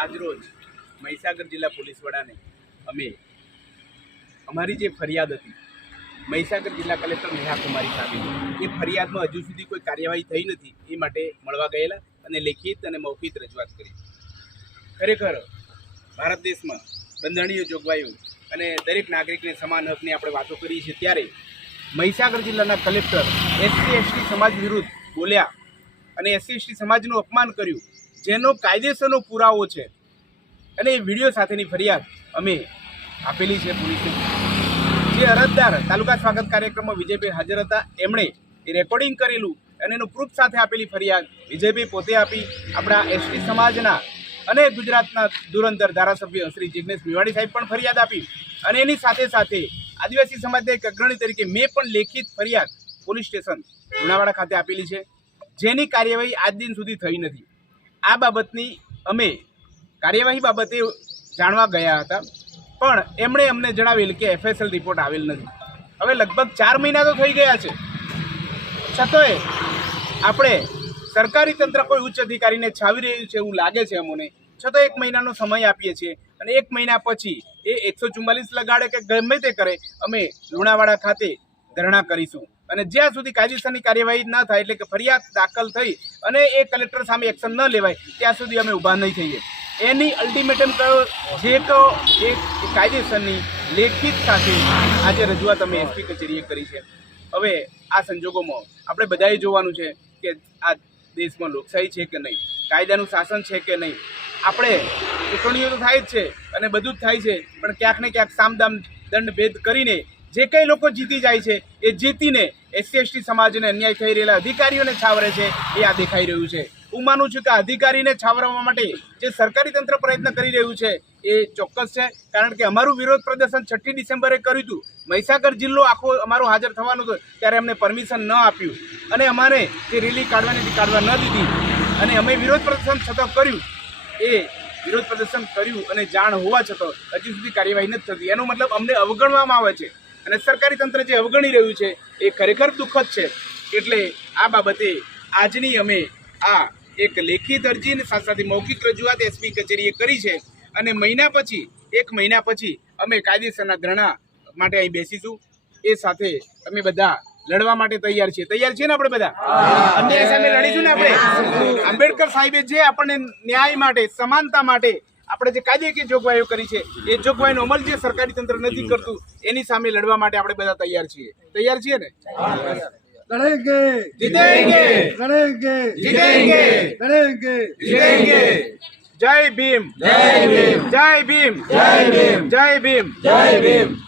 આજરોજ મહીસાગર જિલ્લા પોલીસ વડાને અમે અમારી જે ફરિયાદ હતી, મહીસાગર જિલ્લા કલેક્ટર નેહા કુમારી સામે એ ફરિયાદમાં હજુ સુધી કોઈ કાર્યવાહી થઈ નથી, એ માટે મળવા ગયેલા અને લેખિત અને મૌખિત રજૂઆત કરી. ખરેખર ભારત દેશમાં બંધારણીય જોગવાઈઓ અને દરેક નાગરિકને સમાન હકની આપણે વાતો કરીએ છીએ ત્યારે મહીસાગર જિલ્લાના કલેક્ટર એસસી, એસટી સમાજ વિરુદ્ધ બોલ્યા અને એસસી, એસટી સમાજનું અપમાન કર્યું જેનો કાયદેસરનો પુરાવો છે. અને એ વીડિયો સાથેની ફરિયાદ અમે આપેલી છે પોલીસને જે અરજદાર તાલુકા સ્વાગત કાર્યક્રમમાં વિજયભાઈ હાજર હતા. એમણે એ રેકોર્ડિંગ કરેલું અને એનું પ્રૂફ સાથે આપેલી ફરિયાદ વિજયભાઈ પોતે આપી. આપણા એસટી સમાજના અને ગુજરાતના ધુરંધર ધારાસભ્ય શ્રી જિગ્નેશ મેવાણી સાહેબ પણ ફરિયાદ આપી. અને એની સાથે સાથે આદિવાસી સમાજના એક અગ્રણી તરીકે મેં પણ લેખિત ફરિયાદ પોલીસ સ્ટેશન લુણાવાડા ખાતે આપેલી છે. જેની કાર્યવાહી આજ દિન સુધી થઈ નથી. આ બાબતની અમે કાર્યવાહી બાબતે જાણવા ગયા હતા. પણ એમણે અમને જણાવેલ કે એફએસએલ રિપોર્ટ આવેલ નથી. હવે લગભગ ચાર મહિના તો થઈ ગયા છે. છતાંય આપણે સરકારી તંત્ર કોઈ ઉચ્ચ અધિકારીને છાવી રહ્યું છે એવું લાગે છે અમને. છતાં એક મહિનાનો સમય આપીએ છીએ. અને એક મહિના પછી એ એકસો ચુમ્માલીસ લગાડે કે ગમે તે કરે, અમે લુણાવાડા ખાતે ધરણા કરીશું. અને જ્યાં સુધી કાયદેસરની કાર્યવાહી ન થાય એટલે કે ફરિયાદ દાખલ થઈ અને એ કલેક્ટર સામે એક્શન ન લેવાય, ત્યાં સુધી અમે ઊભા નહીં થઈએ. એની અલ્ટિમેટમ કયો જે તો એ કાયદેસરની લેખિત સાથે આજે રજૂઆત અમે એસપી કચેરીએ કરી છે. હવે આ સંજોગોમાં આપણે બધાએ જોવાનું છે કે આ દેશમાં લોકશાહી છે કે નહીં, કાયદાનું શાસન છે કે નહીં. આપણે ચૂંટણીઓ તો થાય જ છે અને બધું જ થાય છે, પણ ક્યાંક ને ક્યાંક સામદામ દંડ ભેદ કરીને જે કંઈ લોકો જીતી જાય છે, એ જીતીને એસસી એસટી સમાજને અન્યાય થઈ રહેલા અધિકારીઓને છાવરે છે, એ આ દેખાઈ રહ્યું છે. હું માનું છું કે અધિકારીને છાવરવા માટે જે સરકારી તંત્ર પ્રયત્ન કરી રહ્યું છે, એ ચોક્કસ છે. કારણ કે અમારું વિરોધ પ્રદર્શન છઠ્ઠી ડિસેમ્બરે કર્યું હતું. મહીસાગર જિલ્લો આખો અમારો હાજર થવાનો હતો, ત્યારે અમને પરમિશન ન આપ્યું. અને અમારે જે રેલી કાઢવાની કાઢવા ન દીધી. અને અમે વિરોધ પ્રદર્શન છતાં કર્યું. એ વિરોધ પ્રદર્શન કર્યું અને જાણ હોવા છતાં હજી સુધી કાર્યવાહી નથી થતી. એનો મતલબ અમને અવગણવામાં આવે છે. અને સરકારી તંત્ર જે અવગણી રહ્યું છે એ ખરેખર દુઃખદ છે. એટલે આ બાબતે આજની અમે આ એક લેખિત અરજી અને સાથે સાથે મૌખિક રજૂઆત એસપી કચેરીએ કરી છે અને મહિના પછી એક મહિના પછી અમે કાયદેસરના ધરણા માટે અહીં બેસીશું. એ સાથે અમે બધા લડવા માટે તૈયાર છીએ. તૈયાર છીએ ને આપણે બધા? અન્યાય સામે લડીશું ને આપણે? આંબેડકર સાહેબે જે આપણને ન્યાય માટે સમાનતા માટે આપણે જે કાયદેકીય જોગવાઈઓ કરી છે એ જોગવાઈનો અમલ જે સરકારી તંત્ર નથી કરતું એની સામે લડવા માટે આપણે બધા તૈયાર છીએ. તૈયાર છીએ ને? લડેંગે જીતેંગે લડેંગે જીતેંગે લડેંગે જીતેંगे જય ભીમ. જય ભીમ. જય ભીમ. જય ભીમ. જય ભીમ. જય ભીમ.